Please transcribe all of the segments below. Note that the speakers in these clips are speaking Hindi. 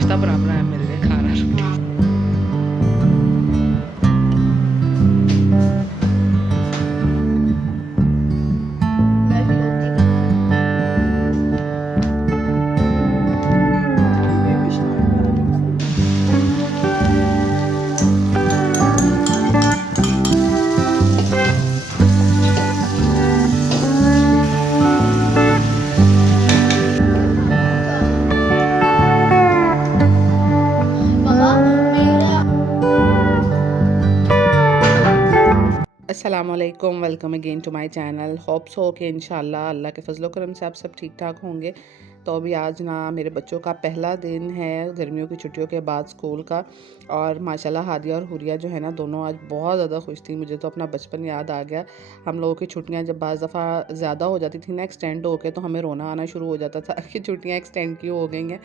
नाश्ता बराबर है मेरे लिए खाना रोटी। अस्सलामुअलैकुम, welcome again to my channel. Hopes हो कि इंशाल्लाह अल्लाह के फजलो करम से आप सब ठीक ठाक होंगे। तो अभी आज ना मेरे बच्चों का पहला दिन है गर्मियों की छुट्टियों के बाद स्कूल का, और माशाल्लाह हादिया और हुरिया जो है ना दोनों आज बहुत ज़्यादा खुश थी। मुझे तो अपना बचपन याद आ गया। हम लोगों की छुट्टियां जब बाज़ दफ़ा ज़्यादा हो जाती थी ना, एक्सटेंड होके, तो हमें रोना आना शुरू हो जाता था कि छुट्टियाँ एक्सटेंड क्यों हो गई हैं।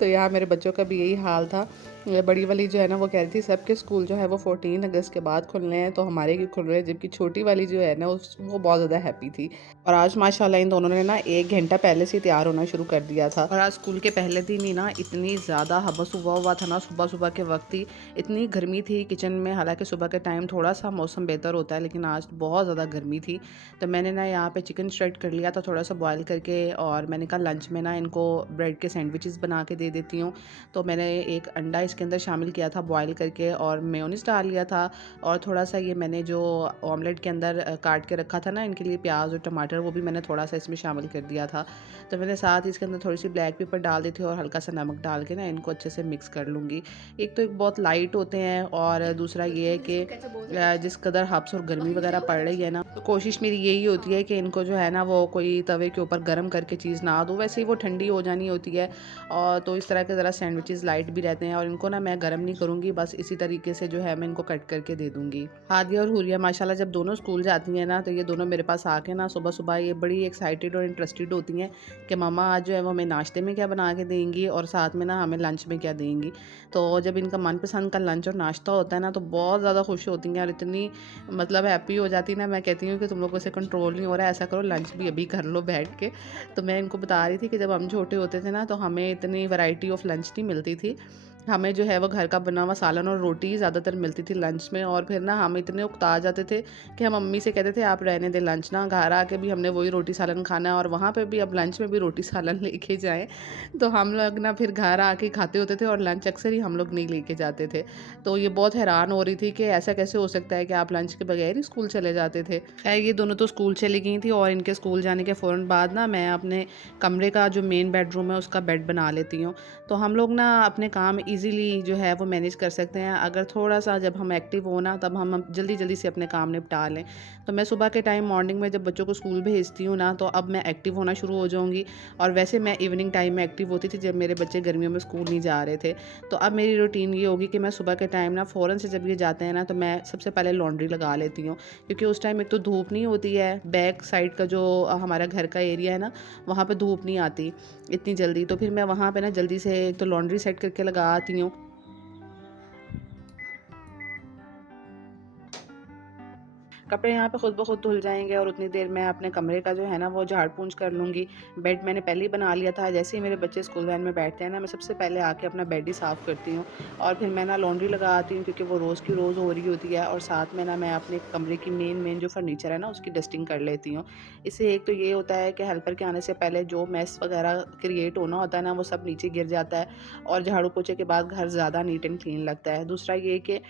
तो यहाँ मेरे बच्चों का भी यही हाल था। बड़ी वाली जो है ना वो कह रही थी सबके स्कूल जो है वो 14 अगस्त के बाद खुलने हैं, तो हमारे भी खुल रहे हैं, जबकि छोटी वाली जो है ना वो बहुत ज़्यादा हैप्पी थी। और आज माशाल्लाह इन दोनों ने ना 1 घंटा पहले से तैयार होना शुरू कर दिया था। और आज स्कूल के पहले दिन ही ना इतनी ज़्यादा हबस हुआ था ना, सुबह सुबह के वक्त ही इतनी गर्मी थी किचन में। हालांकि सुबह के टाइम थोड़ा सा मौसम बेहतर होता है, लेकिन आज बहुत ज़्यादा गर्मी थी। तो मैंने ना यहाँ पे चिकन स्ट्रेट कर लिया था थोड़ा सा बॉयल करके, और मैंने कहा लंच में ना इनको ब्रेड के सैंडविचेस बना के दे देती हूँ। तो मैंने एक अंडा इसके अंदर शामिल किया था बॉयल करके, और मेयोनीज डाल लिया था, और थोड़ा सा ये मैंने जो ऑमलेट के अंदर काट के रखा था ना इनके लिए प्याज और टमाटर, वो भी मैंने थोड़ा सा इसमें शामिल कर दिया था। तो मैंने साथ ही इसके अंदर थोड़ी सी ब्लैक पेपर डाल दी थी, और हल्का सा नमक डाल के ना इनको अच्छे से मिक्स कर लूँगी। एक तो एक बहुत लाइट होते हैं, और दूसरा ये है कि जिस कदर हब्स और गर्मी वगैरह पड़ रही है ना, तो कोशिश मेरी यही होती है कि इनको जो है ना वो कोई तवे के ऊपर गर्म करके चीज़ ना दूँ, वैसे ही वो ठंडी हो जानी होती है। और तो इस तरह के ज़रा सैंडविचेस लाइट भी रहते हैं, और इनको ना मैं गर्म नहीं करूँगी, बस इसी तरीके से जो है मैं इनको कट करके दे दूँगी। हादिया और हुरिया माशाल्लाह जब दोनों स्कूल जाती हैं ना, तो ये दोनों मेरे पास आके ना सुबह सुबह ये बड़ी एक्साइटेड और इंटरेस्टेड होती हैं कि मम्मा आज जो है वो हमें नाश्ते में क्या बना के देंगी, और साथ में ना हमें लंच में क्या देंगी। तो जब इनका मनपसंद का लंच और नाश्ता होता है ना, तो बहुत ज़्यादा खुश होती हैं, और इतनी मतलब हैप्पी हो जाती है ना। मैं कहती हूँ कि तुम लोगों से कंट्रोल नहीं हो रहा है, ऐसा करो लंच भी अभी कर लो बैठ के। तो मैं इनको बता रही थी कि जब हम छोटे होते थे ना, तो हमें इतनी वैरायटी ऑफ लंच नहीं मिलती थी। हमें जो है वो घर का बना हुआ सालन और रोटी ज़्यादातर मिलती थी लंच में, और फिर ना हम इतने उकता जाते थे कि हम मम्मी से कहते थे आप रहने दें लंच ना, घर आके भी हमने वही रोटी सालन खाना है, और वहाँ पे भी अब लंच में भी रोटी सालन लेके जाएं। तो हम लोग ना फिर घर आके खाते होते थे, और लंच अक्सर ही हम लोग नहीं लेके जाते थे। तो ये बहुत हैरान हो रही थी कि ऐसा कैसे हो सकता है कि आप लंच के बगैर ही स्कूल चले जाते थे। खैर ये दोनों तो स्कूल चली गई थी, और इनके स्कूल जाने के फ़ौरन बाद ना मैं अपने कमरे का जो मेन बेडरूम है उसका बेड बना लेती हूँ। तो हम लोग ना अपने काम इजीली जो है वो मैनेज कर सकते हैं, अगर थोड़ा सा जब हम एक्टिव हो ना, तब हम जल्दी जल्दी से अपने काम निपटा लें। तो मैं सुबह के टाइम मॉर्निंग में जब बच्चों को स्कूल भेजती हूँ ना, तो अब मैं एक्टिव होना शुरू हो जाऊँगी। और वैसे मैं इवनिंग टाइम में एक्टिव होती थी जब मेरे बच्चे गर्मियों में स्कूल नहीं जा रहे थे। तो अब मेरी रूटीन ये होगी कि मैं सुबह के टाइम ना फ़ौरन से जब ये जाते हैं ना, तो मैं सबसे पहले लॉन्ड्री लगा लेती हूँ, क्योंकि उस टाइम एक तो धूप नहीं होती है, बैक साइड का जो हमारा घर का एरिया है ना, वहाँ पे धूप नहीं आती इतनी जल्दी। तो फिर मैं वहाँ पे ना जल्दी से एक तो लॉन्ड्री सेट करके लगा आती हूँ। कपड़े यहाँ पे खुद ब खुद धुल जाएंगे, और उतनी देर में अपने कमरे का जो है ना वो झाड़ पूंछ कर लूँगी। बेड मैंने पहले ही बना लिया था, जैसे ही मेरे बच्चे स्कूल वैन में बैठते हैं ना, मैं सबसे पहले आके अपना बेड ही साफ़ करती हूँ, और फिर मैं ना लॉन्ड्री लगा आती हूँ, क्योंकि वो रोज़ की रोज़ हो रही होती है। और साथ में ना मैं अपने कमरे की मेन जो फर्नीचर है ना उसकी डस्टिंग कर लेती हूँ। इससे एक तो ये होता है कि हेल्पर के आने से पहले जो मेस वगैरह क्रिएट होना होता है ना, वो सब नीचे गिर जाता है, और झाड़ू पोछे के बाद घर ज़्यादा नीट एंड क्लीन लगता है। दूसरा ये कि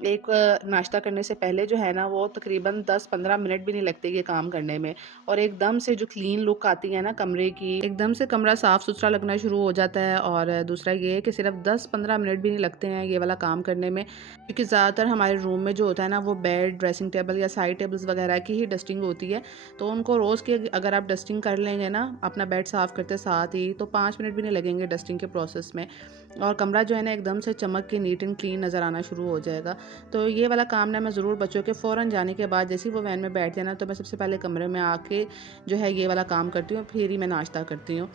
एक नाश्ता करने से पहले जो है ना वो तकरीबन 10-15 मिनट भी नहीं लगते ये काम करने में, और एकदम से जो क्लीन लुक आती है ना कमरे की, एकदम से कमरा साफ़ सुथरा लगना शुरू हो जाता है। और दूसरा ये है कि सिर्फ 10-15 मिनट भी नहीं लगते हैं ये वाला काम करने में, क्योंकि ज़्यादातर हमारे रूम में जो होता है ना वो बेड, ड्रेसिंग टेबल या साइड टेबल्स वगैरह की ही डस्टिंग होती है। तो उनको रोज़ की अगर आप डस्टिंग कर लेंगे ना अपना बेड साफ़ करते साथ ही, तो 5 मिनट भी नहीं लगेंगे डस्टिंग के प्रोसेस में, और कमरा जो है ना एकदम से चमक के नीट एंड क्लीन नज़र आना शुरू हो जाएगा। तो ये वाला काम ना मैं ज़रूर बच्चों के फ़ौरन जाने के बाद, जैसे ही वो वैन में बैठते हैं ना, तो मैं सबसे पहले कमरे में आके जो है ये वाला काम करती हूँ, फिर ही मैं नाश्ता करती हूँ।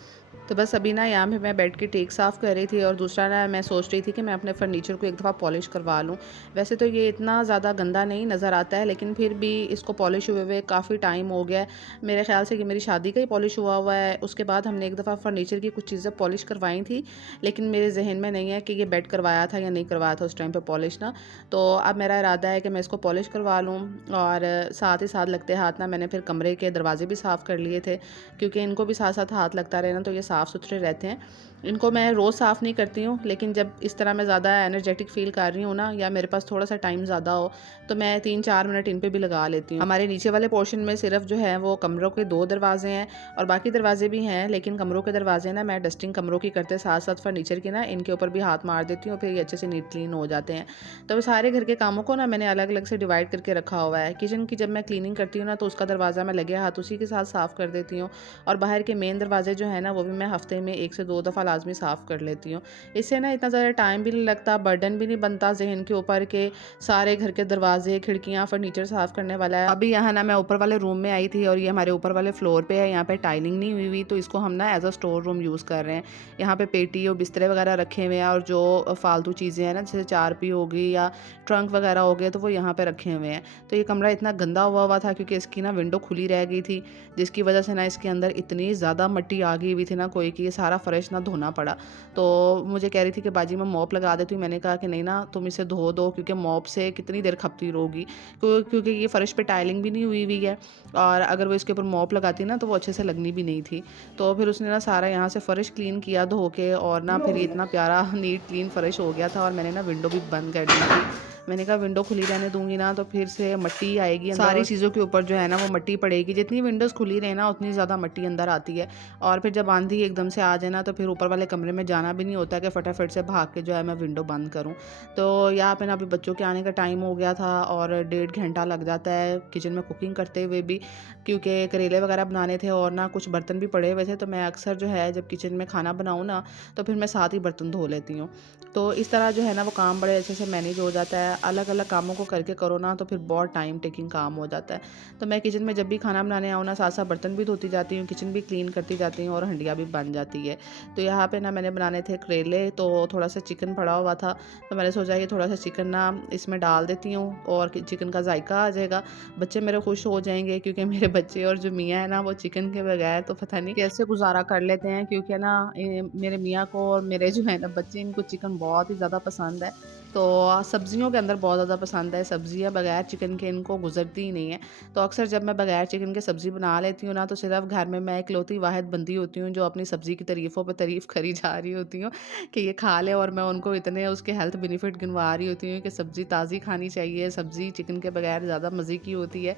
तो बस अभी ना यहाँ पे मैं बेड की टेक साफ़ कर रही थी और दूसरा ना मैं सोच रही थी कि मैं अपने फर्नीचर को एक दफ़ा पॉलिश करवा लूँ। वैसे तो ये इतना ज़्यादा गंदा नहीं नज़र आता है, लेकिन फिर भी इसको पॉलिश हुए हुए काफ़ी टाइम हो गया है। मेरे ख़्याल से कि मेरी शादी का ही पॉलिश हुआ हुआ है। उसके बाद हमने एक दफ़ा फर्नीचर की कुछ चीज़ें पॉलिश करवाई थी, लेकिन मेरे ज़हन में नहीं है कि ये बेड करवाया था या नहीं करवाया था उस टाइम पे पॉलिश ना। तो अब मेरा इरादा है कि मैं इसको पॉलिश करवा लूँ, और साथ ही साथ लगते हाथ ना मैंने फिर कमरे के दरवाज़े भी साफ़ कर लिए थे, क्योंकि इनको भी साथ-साथ हाथ लगता रहे ना तो ये साफ़ सुथरे रहते हैं। इनको मैं रोज़ साफ़ नहीं करती हूँ, लेकिन जब इस तरह मैं ज़्यादा एनर्जेटिक फ़ील कर रही हूँ ना, या मेरे पास थोड़ा-सा टाइम ज़्यादा हो, तो मैं 3-4 मिनट इन पे भी लगा लेती हूँ। हमारे नीचे वाले पोर्शन में सिर्फ़ जो है वो कमरों के 2 दरवाज़े हैं, और बाकी दरवाज़े भी हैं, लेकिन कमरों के दरवाज़े ना मैं डस्टिंग कमरों की करते साथ-साथ फर्नीचर की ना इनके ऊपर भी हाथ मार देती हूँ, फिर ये अच्छे से नीट क्लीन हो जाते हैं। तो सारे घर के कामों को ना मैंने अलग-अलग से डिवाइड करके रखा हुआ है। किचन की जब मैं क्लीनिंग करती हूँ ना, तो उसका दरवाज़ा मैं लगे हाथ उसी के साथ साफ़ कर देती हूँ, और बाहर के मेन दरवाज़े जो है ना, वो भी मैं हफ़्ते में 1 से 2 दफ़ा लाज़मी साफ़ कर लेती हूँ। इससे ना इतना ज़्यादा टाइम भी नहीं लगता, बर्डन भी नहीं बनता ज़हन के ऊपर के सारे घर के दरवाज़े, खिड़कियाँ, फर्नीचर साफ़ करने वाला है। अभी यहाँ ना मैं ऊपर वाले रूम में आई थी, और ये हमारे ऊपर वाले फ्लोर पे है, यहाँ पे टाइलिंग नहीं हुई हुई, तो इसको हम ना as a store room use कर रहे हैं। यहाँ पे पेटी और बिस्तरे वगैरह रखे हुए हैं, और जो फ़ालतू चीज़ें हैं ना, जैसे चारपी हो गई या ट्रंक वगैरह हो गए, तो वो यहाँ पे रखे हुए हैं। तो ये कमरा इतना गंदा हुआ हुआ था, क्योंकि इसकी ना विंडो खुली रह गई थी, जिसकी वजह से ना इसके अंदर इतनी ज़्यादा मिट्टी आ गई हुई थी ना कोई, कि ये सारा फ़र्श ना धोना पड़ा। तो मुझे कह रही थी कि बाजी मैं मॉप लगा देती हूँ। मैंने कहा कि नहीं ना, तुम इसे धो दो, क्योंकि मॉप से कितनी देर खपती रहोगी। क्योंकि ये फ़र्श पे टाइलिंग भी नहीं हुई हुई है, और अगर वो इसके ऊपर मॉप लगाती ना, तो वो अच्छे से लगनी भी नहीं थी। तो फिर उसने ना सारा यहाँ से फ़र्श क्लीन किया धो के, और ना फिर ये इतना प्यारा नीट क्लीन फ़र्श हो गया था, और मैंने ना विंडो भी बंद कर दी थी। मैंने कहा विंडो खुली रहने दूँगी ना, तो फिर से मट्टी आएगी अंदर, सारी चीज़ों के ऊपर जो है ना वो मट्टी पड़ेगी। जितनी विंडोज़ खुली रहे ना, उतनी ज़्यादा मट्टी अंदर आती है, और फिर जब आंधी एकदम से आ जाए ना, तो फिर ऊपर वाले कमरे में जाना भी नहीं होता कि फटाफट से भाग के जो है मैं विंडो बंद करूँ। तो यहाँ पे ना अभी बच्चों के आने का टाइम हो गया था, और 1.5 घंटा लग जाता है किचन में कुकिंग करते हुए भी, क्योंकि करेले वगैरह बनाने थे, और ना कुछ बर्तन भी पड़े हुए थे। तो मैं अक्सर जो है जब किचन में खाना बनाऊँ ना, तो फिर मैं साथ ही बर्तन धो लेती हूँ। तो इस तरह जो है ना वो काम बड़े अच्छे से मैनेज हो जाता है। अलग-अलग कामों को करके करो ना, तो फिर बहुत टाइम टेकिंग काम हो जाता है। तो मैं किचन में जब भी खाना बनाने आऊँ ना, साथ-साथ बर्तन भी धोती जाती हूँ, किचन भी क्लीन करती जाती हूँ, और हंडिया भी बन जाती है। तो यहाँ पे ना मैंने बनाने थे करेले, तो थोड़ा-सा चिकन पड़ा हुआ था, तो मैंने सोचा कि थोड़ा-सा चिकन ना इसमें डाल देती हूँ, और चिकन का जायका आ जाएगा। बच्चे मेरे खुश हो जाएँगे, क्योंकि मेरे बच्चे और जो मियाँ है ना, वो चिकन के बगैर तो पता नहीं कैसे गुज़ारा कर लेते हैं, क्योंकि ना मेरे मियाँ को और मेरे जो है ना बच्चे, इनको चिकन बहुत ही ज़्यादा पसंद है। तो सब्ज़ियों के अंदर बहुत ज़्यादा पसंद है, सब्ज़ियाँ बगैर चिकन के इनको गुज़रती ही नहीं है। तो अक्सर जब मैं बगैर चिकन के सब्ज़ी बना लेती हूँ ना, तो सिर्फ़ घर में मैं इकलौती वाहिद बंदी होती हूँ, जो अपनी सब्ज़ी की तारीफ़ों पे तारीफ़ करी जा रही होती हूँ कि ये खा ले, और मैं उनको इतने उसके हेल्थ बेनिफिट गिनवा रही होती हूँ कि सब्ज़ी ताज़ी खानी चाहिए, सब्ज़ी चिकन के बगैर ज़्यादा मज़े की होती है।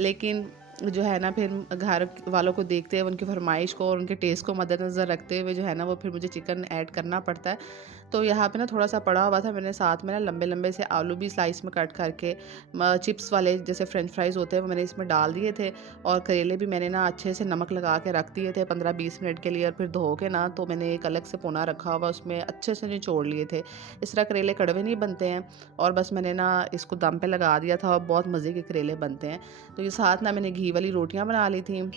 लेकिन जो है ना, फिर घर वालों को देखते हुए, उनकी फ़रमाइश को और उनके टेस्ट को मद्देनज़र रखते हुए जो है ना, वो फिर मुझे चिकन ऐड करना पड़ता है। तो यहाँ पे ना थोड़ा-सा पड़ा हुआ था, मैंने साथ में ना लंबे-लंबे से आलू भी स्लाइस में कट करके चिप्स वाले जैसे फ्रेंच फ्राइज़ होते हैं, वो मैंने इसमें डाल दिए थे, और करेले भी मैंने ना अच्छे से नमक लगा के रख दिए थे 15-20 मिनट के लिए, और फिर धो के ना, तो मैंने एक अलग से पोना रखा हुआ, उसमें अच्छे से निचोड़ लिए थे। इस तरह करेले कड़वे नहीं बनते हैं, और बस मैंने ना इसको दम पे लगा दिया था, और बहुत मज़े के करेले बनते हैं। तो ये साथ ना मैंने घी वाली रोटियाँ बना ली थी।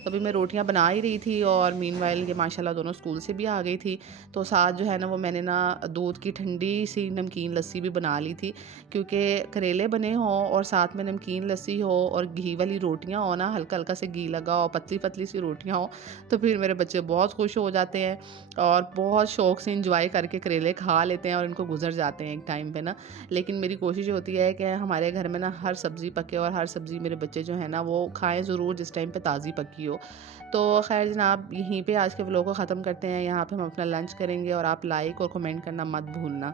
तो अभी मैं रोटियाँ बना ही रही थी, और मीनवाइल ये माशाल्लाह दोनों स्कूल से भी आ गई थी। तो साथ जो है ना वो मैंने ना दूध की ठंडी सी नमकीन लस्सी भी बना ली थी, क्योंकि करेले बने हों और साथ में नमकीन लस्सी हो और घी वाली रोटियाँ हो ना, हल्का-हल्का से घी लगा हो, पतली-पतली सी रोटियाँ हो, तो फिर मेरे बच्चे बहुत खुश हो जाते हैं, और बहुत शौक से एंजॉय करके करेले खा लेते हैं, और इनको गुज़र जाते हैं एक टाइम पे ना। लेकिन मेरी कोशिश होती है कि हमारे घर में ना हर सब्ज़ी पके, और हर सब्ज़ी मेरे बच्चे जो है ना वो खाएँ ज़रूर जिस टाइम पे ताज़ी पकी हो। तो ख़ैर जनाब, यहीं पे आज के व्लॉग को ख़त्म करते हैं। यहाँ पे हम अपना लंच करेंगे, और आप लाइक और कमेंट करना मत भूलना।